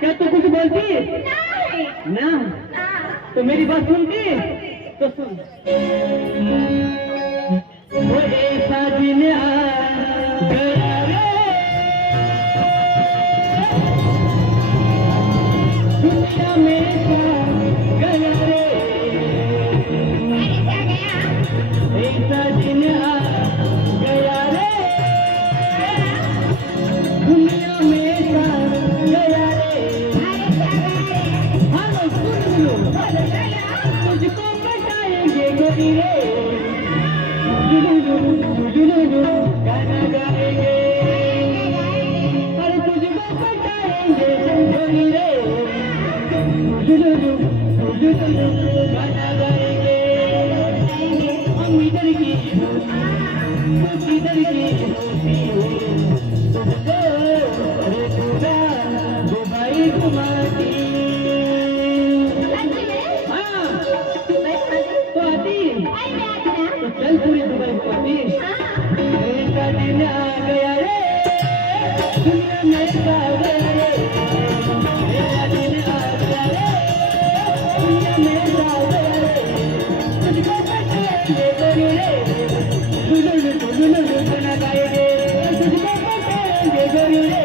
क्या तू कुछ बोलती ना? तो मेरी बात सुनती तो सुन। वो ऐसा दिन आ गया रे, दुनिया में गया रे, ऐसा दिन आ गया रे, दुनिया में गया रे। हेलो सुन लो, तुझको बताएंगे गोरी रे, गाना गाएंगे, अरे तुझको बताएंगे गोरी रे, गाना गाएंगे। हम इधर की तू किधर की होती हो, तुझको अरे पूरा दुबई घुमाती। हाँ तो आती तो चल पूरी दुबई घुमाती। ऐसा दिन आ गया रे, दुनिया में सा गया रे, ऐसा दिन आ गया रे, दुनिया में सा गया रे, तुझको बताएंगे गोरी रे, गाना गाएंगे, तुझको बताएंगे गोरी रे,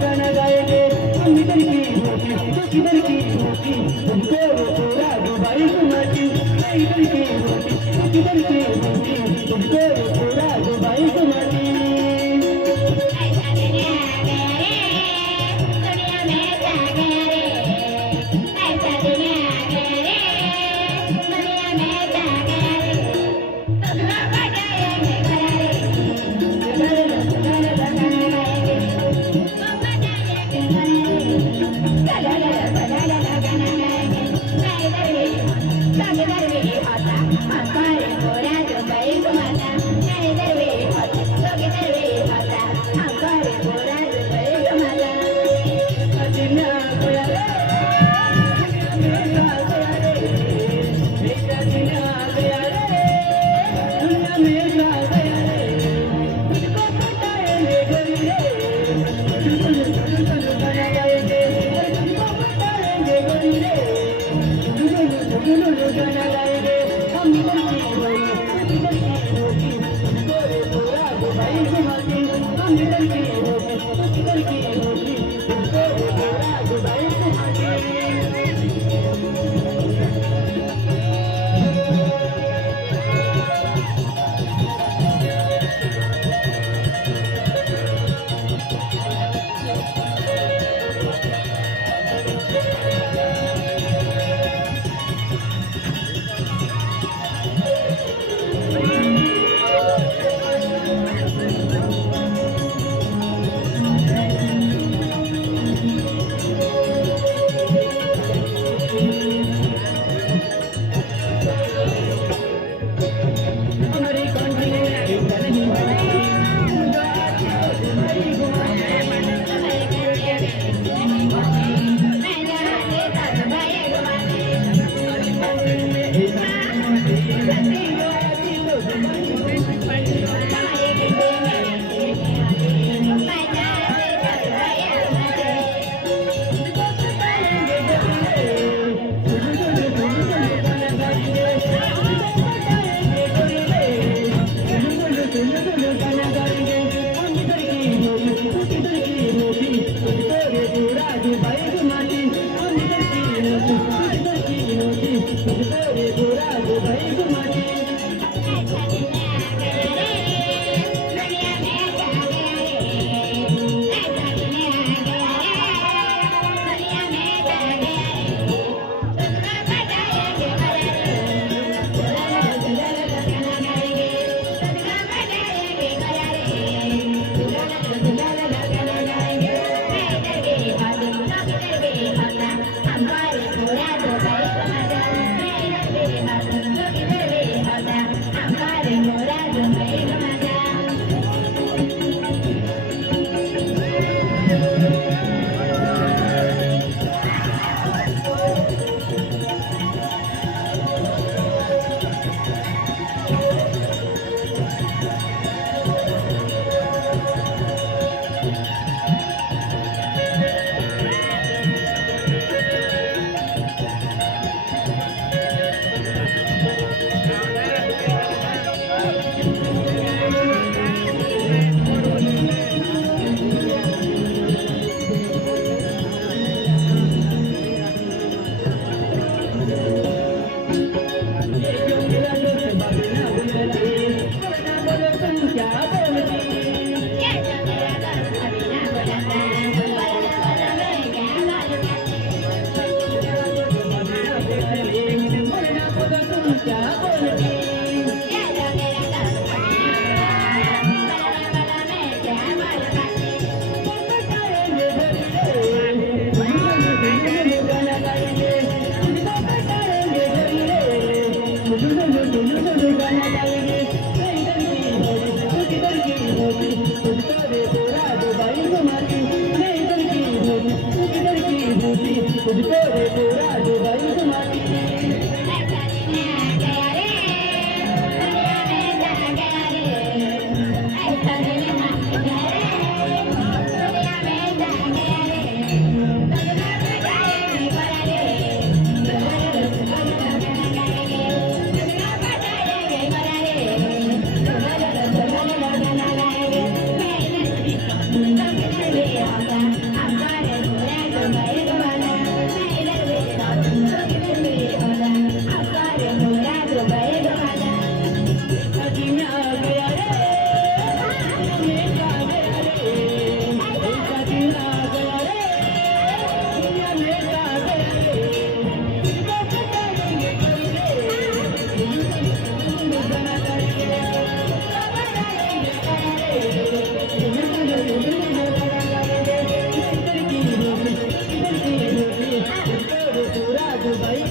गाना गाएंगे। हम इधर की होती तो किधर की होती, तुमको पूरा दुबई घुमाती। इधर की होती तो किधर की होती, तुमको पूरा दुबई घुमाती। तुझको रे पूरा दुबई घुमाती Dubai,